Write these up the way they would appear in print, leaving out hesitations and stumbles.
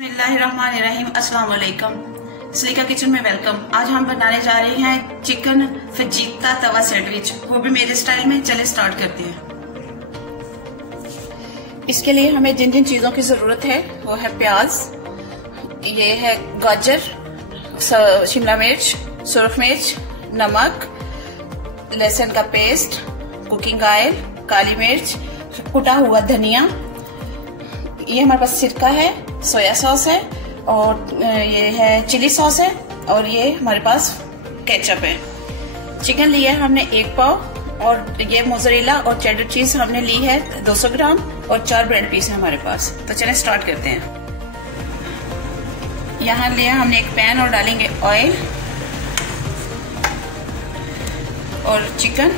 बिस्मिल्लाहिर्रहमानिर्रहीम। अस्सलाम वालेकुम। सलीका किचन में वेलकम। आज हम बनाने जा रहे हैं चिकन फजीता तवा सैंडविच, वो भी मेरे स्टाइल में। चले स्टार्ट करते हैं। इसके लिए हमें जिन जिन चीजों की जरूरत है वो है प्याज, ये है गाजर, शिमला मिर्च, सुरख मिर्च, नमक, लहसुन का पेस्ट, कुकिंग ऑयल, काली मिर्च, कुटा हुआ धनिया, ये हमारे पास सिरका है, सोया सॉस है और ये है चिली सॉस है और ये हमारे पास केचप है। चिकन लिया है हमने 1 पाव और ये मोज़रेला और चेडर चीज हमने ली है 200 ग्राम और 4 ब्रेड पीस है हमारे पास। तो चलें स्टार्ट करते हैं। यहाँ लिया हमने एक पैन और डालेंगे ऑयल और चिकन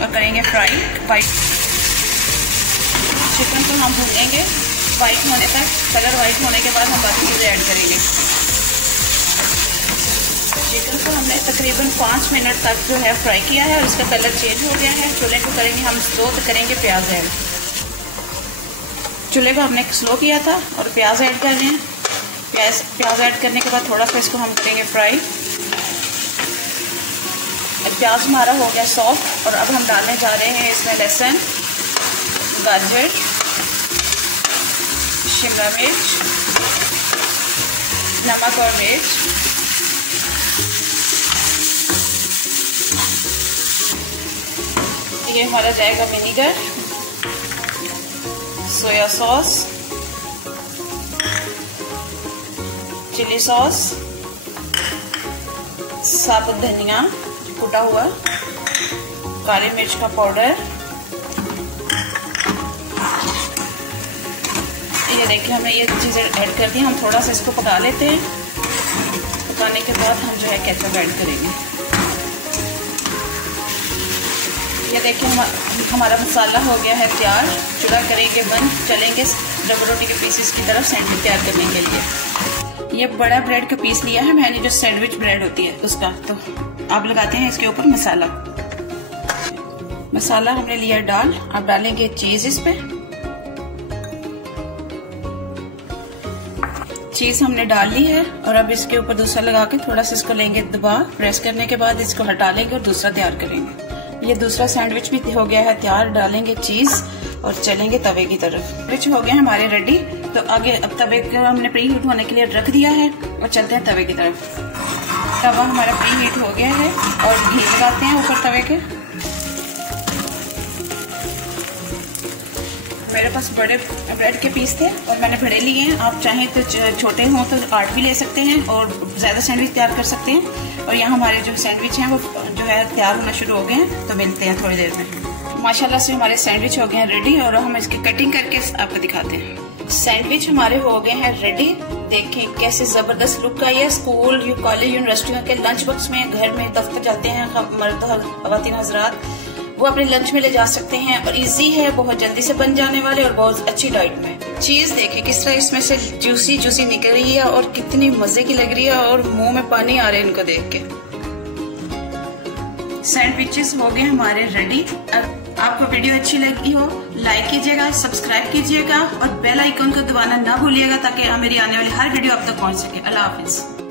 और करेंगे फ्राई। वाइट चिकन को हम भूनेंगे वाइट होने तक। कलर वाइट होने के बाद हम बाकी चीजें ऐड करेंगे। चिकन को हमने तकरीबन 5 मिनट तक जो है फ्राई किया है और इसका कलर चेंज हो गया है। चूल्हे को करेंगे हम स्लो, तो करेंगे प्याज ऐड। चूल्हे को हमने स्लो किया था और प्याज ऐड कर रहे हैं। प्याज ऐड करने के बाद थोड़ा सा इसको हम करेंगे फ्राई। प्याज हमारा हो गया सॉफ्ट और अब हम डालने जा रहे हैं इसमें लहसुन, गाजर, शिमला मिर्च, नमक और मिर्च, ये हमारा जाएगा vinegar, soya sauce, chilli sauce, साबुत धनिया कुटा हुआ, काली मिर्च का पाउडर। ये देखिए हमने ये चीजें ऐड कर दी। हम थोड़ा सा इसको पका लेते हैं। पकाने के बाद हम जो है केचप ऐड करेंगे। ये देखिए हमारा मसाला हो गया है तैयार। चूल्हा करेंगे बंद, चलेंगे डबल रोटी के पीसेस की तरफ सैंडविच तैयार करने के लिए। ये बड़ा ब्रेड का पीस लिया है मैंने, जो सैंडविच ब्रेड होती है उसका। तो आप लगाते हैं इसके ऊपर मसाला हमने लिया डाल। आप डालेंगे चीज इस पे। चीज हमने डाल ली है और अब इसके ऊपर दूसरा लगा के थोड़ा सा इसको लेंगे दबा। प्रेस करने के बाद इसको हटा लेंगे और दूसरा तैयार करेंगे। ये दूसरा सैंडविच भी हो गया है तैयार। डालेंगे चीज और चलेंगे तवे की तरफ। सैंडविच हो गए हमारे रेडी। तो आगे अब तवे को हमने प्री हीट होने के लिए रख दिया है और चलते हैं तवे की तरफ। तवा हमारा प्री हीट हो गया है और घी लगाते हैं ऊपर तवे के। मेरे पास बड़े ब्रेड के पीस थे और मैंने बड़े लिए हैं। आप चाहें तो छोटे हों तो 8 भी ले सकते हैं और ज़्यादा सैंडविच तैयार कर सकते हैं। और यहाँ हमारे जो सैंडविच हैं वो जो है तैयार होना शुरू हो गए हैं। तो मिलते हैं थोड़ी देर में। माशाल्लाह से हमारे सैंडविच हो गए हैं रेडी और हम इसकी कटिंग करके आपको दिखाते हैं। सैंडविच हमारे हो गए हैं रेडी। देखें कैसे जबरदस्त लुक आई है। स्कूल, कॉलेज, यूनिवर्सिटियों के लंच बॉक्स में, घर में, दफ्तर जाते हैं मर्द ख़वातीन हज़रात, वो अपने लंच में ले जा सकते हैं और इजी है, बहुत जल्दी से बन जाने वाले और बहुत अच्छी डाइट में। चीज देखिए किस तरह इसमें से जूसी जूसी निकल रही है और कितनी मजे की लग रही है और मुंह में पानी आ रहा है इनको देख के। सैंडविचेस हो गए हमारे रेडी। आपको वीडियो अच्छी लगी हो लाइक कीजिएगा, सब्सक्राइब कीजिएगा और बेल आइकन को दबाना ना भूलिएगा ताकि मेरी आने वाली हर वीडियो आप तक पहुंच सके। अल्लाह हाफिज।